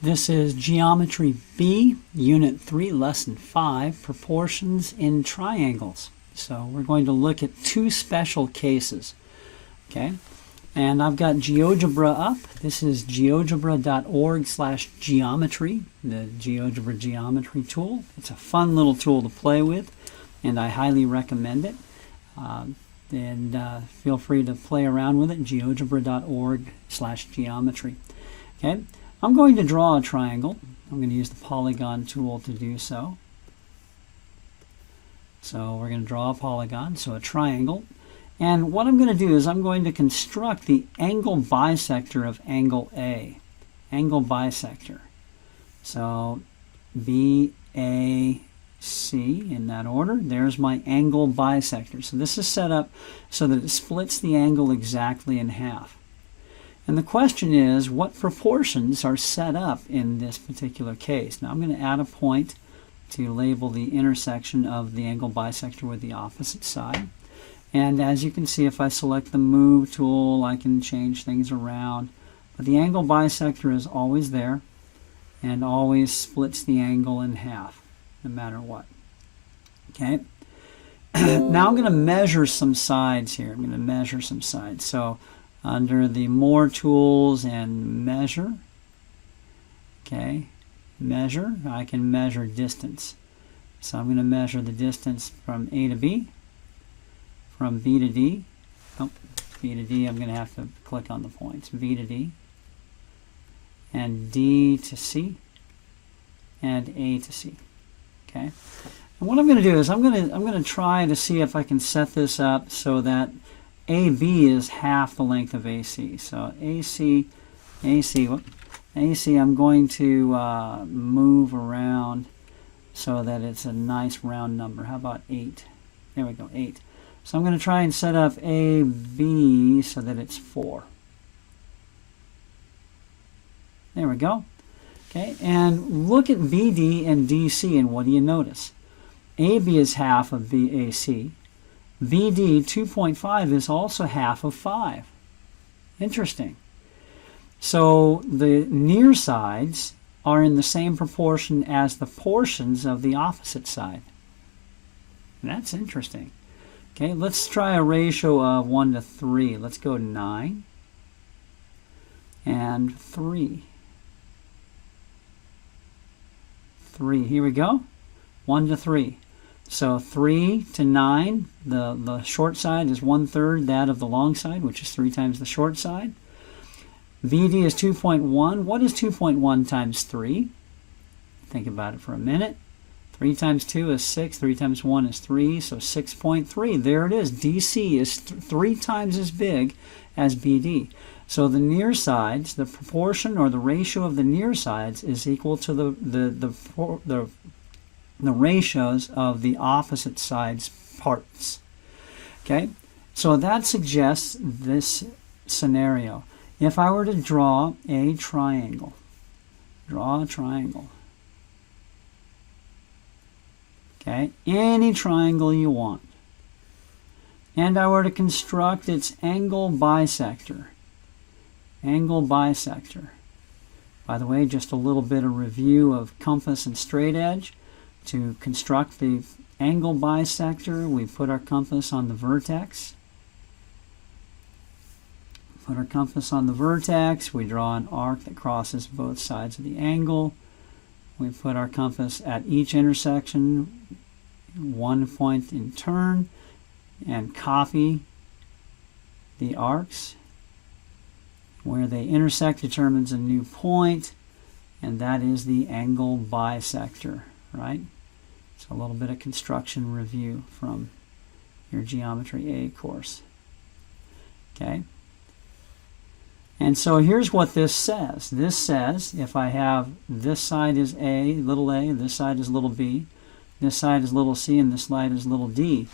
This is Geometry B, Unit 3, Lesson 5, Proportions in Triangles. So we're going to look at two special cases. Okay, and I've got GeoGebra up. This is geogebra.org/geometry, the GeoGebra geometry tool. It's a fun little tool to play with, and I highly recommend it. Feel free to play around with it, geogebra.org/geometry. Okay, I'm going to draw a triangle. I'm going to use the polygon tool to do so. So we're going to draw a polygon, so a triangle. And what I'm going to do is I'm going to construct the angle bisector of angle A. Angle bisector. So BAC in that order. There's my angle bisector. So this is set up so that it splits the angle exactly in half. And the question is, what proportions are set up in this particular case? Now I'm going to add a point to label the intersection of the angle bisector with the opposite side. And as you can see, if I select the Move tool, I can change things around. But the angle bisector is always there and always splits the angle in half, no matter what. Okay. Now I'm going to measure some sides here. I'm going to measure some sides. So under the More tools and Measure, okay, Measure, I can measure distance. So I'm going to measure the distance from A to B, from B to D. Oh, B to D, I'm going to have to click on the points. B to D, and D to C, and A to C. Okay. And what I'm going to do is I'm going to try to see if I can set this up so that AB is half the length of AC. So AC, I'm going to move around so that it's a nice round number. How about 8? There we go, 8. So I'm going to try and set up AB so that it's 4. There we go. Okay, and look at BD and DC, and what do you notice? AB is half of BAC. BD 2.5 is also half of 5. Interesting. So the near sides are in the same proportion as the portions of the opposite side. That's interesting. Okay, let's try a ratio of 1 to 3. Let's go 9 and 3. 3, here we go. 1 to 3. So 3 to 9, the short side is 1/3 that of the long side, which is 3 times the short side. BD is 2.1. What is 2.1 times 3? Think about it for a minute. 3 times 2 is 6. 3 times 1 is 3. So 6.3. There it is. DC is 3 times as big as BD. So the near sides, the proportion or the ratio of the near sides is equal to the ratios of the opposite sides parts. Okay, so that suggests this scenario. If I were to draw a triangle, okay, any triangle you want, and I were to construct its angle bisector. By the way, just a little bit of review of compass and straight edge. To construct the angle bisector, we put our compass on the vertex. We draw an arc that crosses both sides of the angle. We put our compass at each intersection, one point in turn, and copy the arcs. Where they intersect determines a new point, and that is the angle bisector, right? So a little bit of construction review from your Geometry A course. Okay. And so here's what this says. This says if I have this side is A, little a, this side is little b, this side is little c, and this side is little d.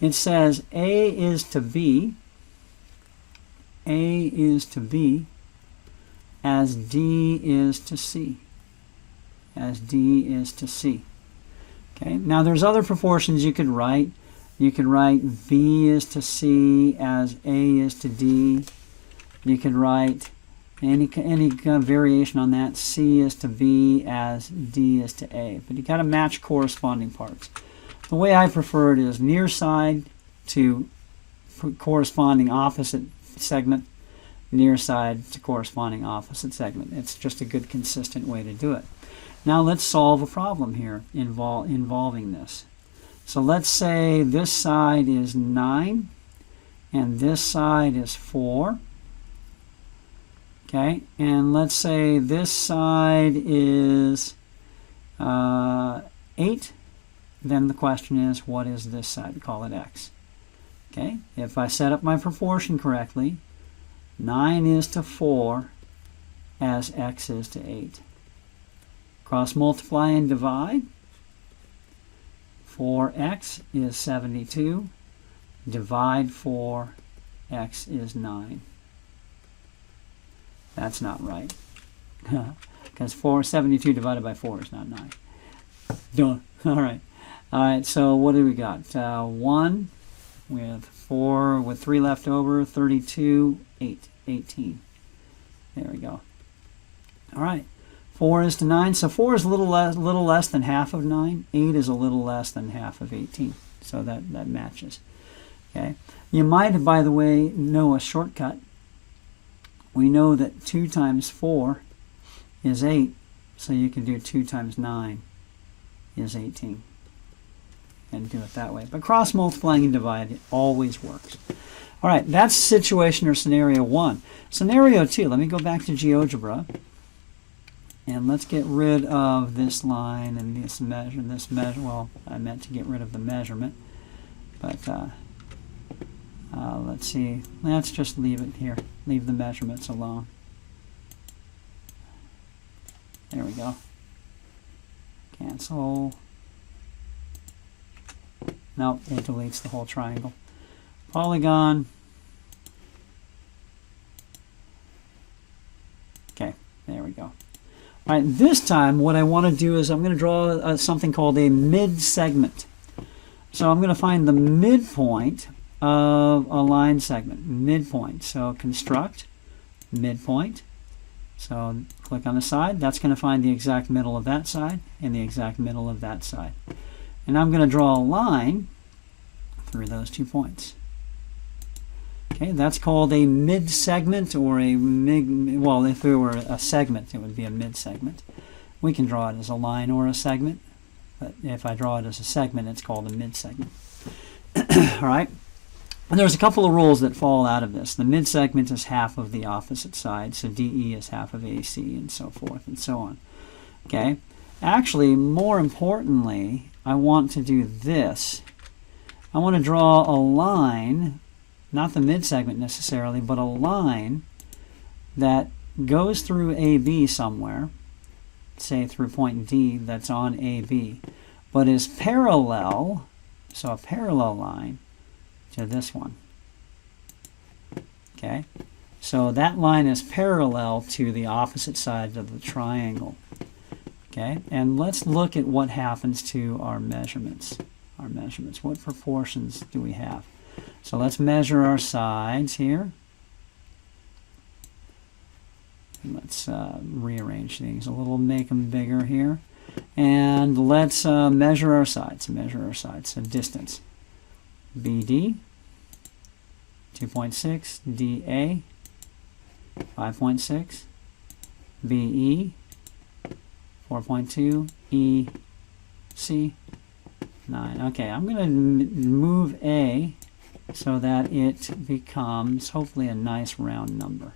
It says A is to B as D is to C. Okay, now there's other proportions you could write. You could write B is to C as A is to D. You could write Any variation on that, C is to B as D is to A. But you got to match corresponding parts. The way I prefer it is near side to corresponding opposite segment, near side to corresponding opposite segment. It's just a good consistent way to do it. Now let's solve a problem here involving this. So let's say this side is 9 and this side is 4. Okay, and let's say this side is 8. Then the question is, what is this side? We call it x. Okay, if I set up my proportion correctly, 9 is to 4 as x is to 8. Cross multiply and divide. 4x is 72. Divide 4, x is 9. That's not right. Because 72 divided by 4 is not 9. Duh. All right, so what do we got? 1 with 4 with 3 left over, 32, 8, 18. There we go. All right, 4 is to 9, so 4 is a little less than half of 9. 8 is a little less than half of 18, so that matches. Okay. You might, by the way, know a shortcut. We know that 2 times 4 is 8, so you can do 2 times 9 is 18. And do it that way. But cross multiplying and dividing always works. All right, that's situation or scenario 1. Scenario 2, let me go back to GeoGebra. And let's get rid of this line and this measure. Well, I meant to get rid of the measurement. But let's see. Let's just leave it here. Leave the measurements alone. There we go. Cancel. Nope, it deletes the whole triangle. Polygon. Okay, there we go. All right, this time what I want to do is I'm going to draw something called a mid-segment. So I'm going to find the midpoint of a line segment, midpoint. So construct midpoint. So click on the side. That's going to find the exact middle of that side and the exact middle of that side. And I'm going to draw a line through those 2 points. Okay, that's called a mid-segment or a well, if it were a segment, it would be a mid-segment. We can draw it as a line or a segment, but if I draw it as a segment, it's called a mid-segment. All right. And there's a couple of rules that fall out of this. The mid-segment is half of the opposite side, so DE is half of AC, and so forth and so on. Okay. Actually, more importantly, I want to do this. I want to draw a line, not the mid-segment necessarily, but a line that goes through AB somewhere, say through point D that's on AB, but is parallel, so a parallel line, to this one. Okay, so that line is parallel to the opposite side of the triangle. Okay, and let's look at what happens to our measurements. What proportions do we have? So let's measure our sides here. And let's rearrange things a little, make them bigger here. And let's measure our sides. So distance. BD, 2.6, DA, 5.6, BE, 4.2, EC, 9. Okay, I'm going to move A so that it becomes hopefully a nice round number.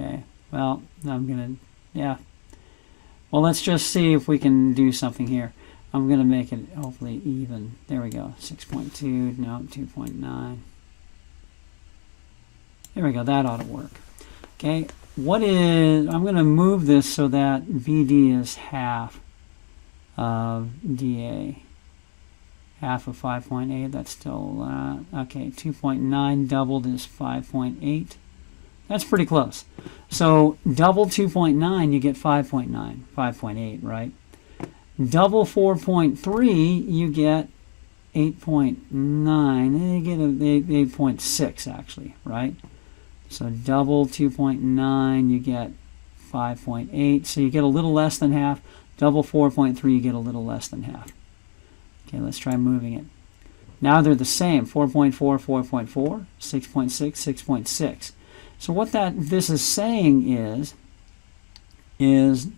Okay, well, I'm going to, yeah. Well, let's just see if we can do something here. I'm going to make it hopefully even. There we go, 6.2, no, 2.9. There we go, that ought to work. Okay, I'm going to move this so that BD is half of DA. Half of 5.8, that's still, okay, 2.9 doubled is 5.8. That's pretty close. So double 2.9, you get 5.9, 5.8, right? Double 4.3, you get 8.9. You get 8.6 actually, right? So double 2.9, you get 5.8. So you get a little less than half. Double 4.3, you get a little less than half. Okay, let's try moving it. Now they're the same. 4.4, 4.4, 6.6, 6.6. So what this is saying is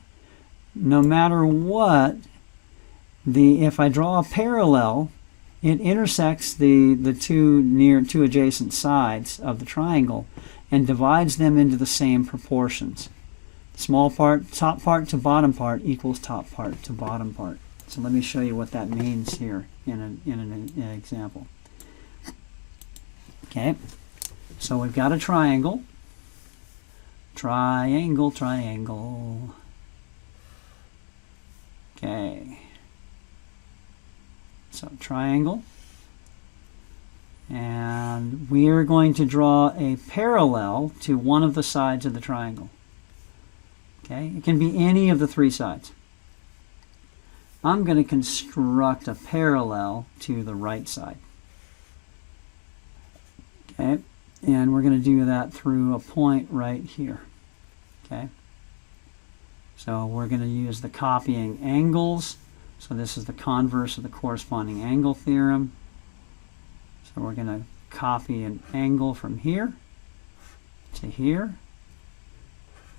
no matter what, if I draw a parallel, it intersects the two adjacent sides of the triangle and divides them into the same proportions. Small part, top part to bottom part equals top part to bottom part. So let me show you what that means here in an example. Okay, so we've got a triangle. Triangle, triangle. Okay. So triangle. And we are going to draw a parallel to one of the sides of the triangle. Okay, it can be any of the three sides. I'm going to construct a parallel to the right side. Okay, and we're going to do that through a point right here. Okay, so we're going to use the copying angles. So this is the converse of the corresponding angle theorem. So we're going to copy an angle from here to here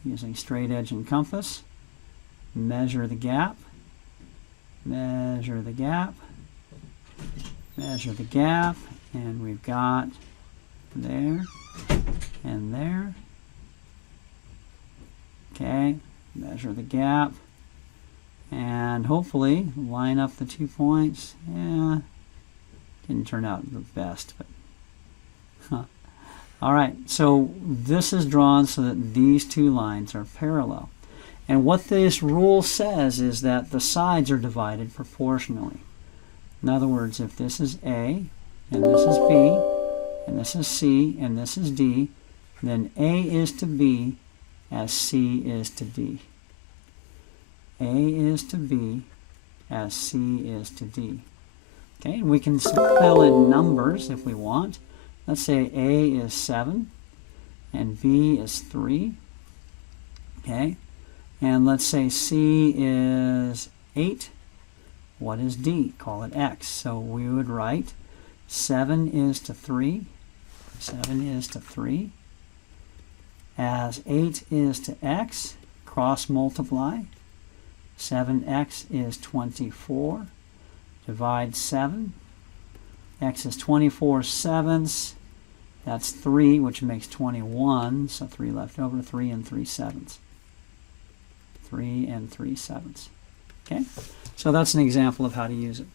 using straight edge and compass. Measure the gap. Measure the gap. Measure the gap. And we've got there and there. Okay, measure the gap. And hopefully line up the 2 points. Yeah, didn't turn out the best, but all right, so this is drawn so that these two lines are parallel. And what this rule says is that the sides are divided proportionally. In other words, if this is A, and this is B, and this is C, and this is D, then A is to B as C is to D. A is to B as C is to D. Okay, and we can fill in numbers if we want. Let's say A is 7 and B is 3. Okay, and let's say C is 8. What is D? Call it X. So we would write 7 is to 3. 7 is to 3. As 8 is to X, cross multiply. 7x is 24. Divide 7. X is 24 sevenths. That's 3, which makes 21. So 3 left over. 3 and 3 sevenths. 3 and 3 sevenths. Okay? So that's an example of how to use it.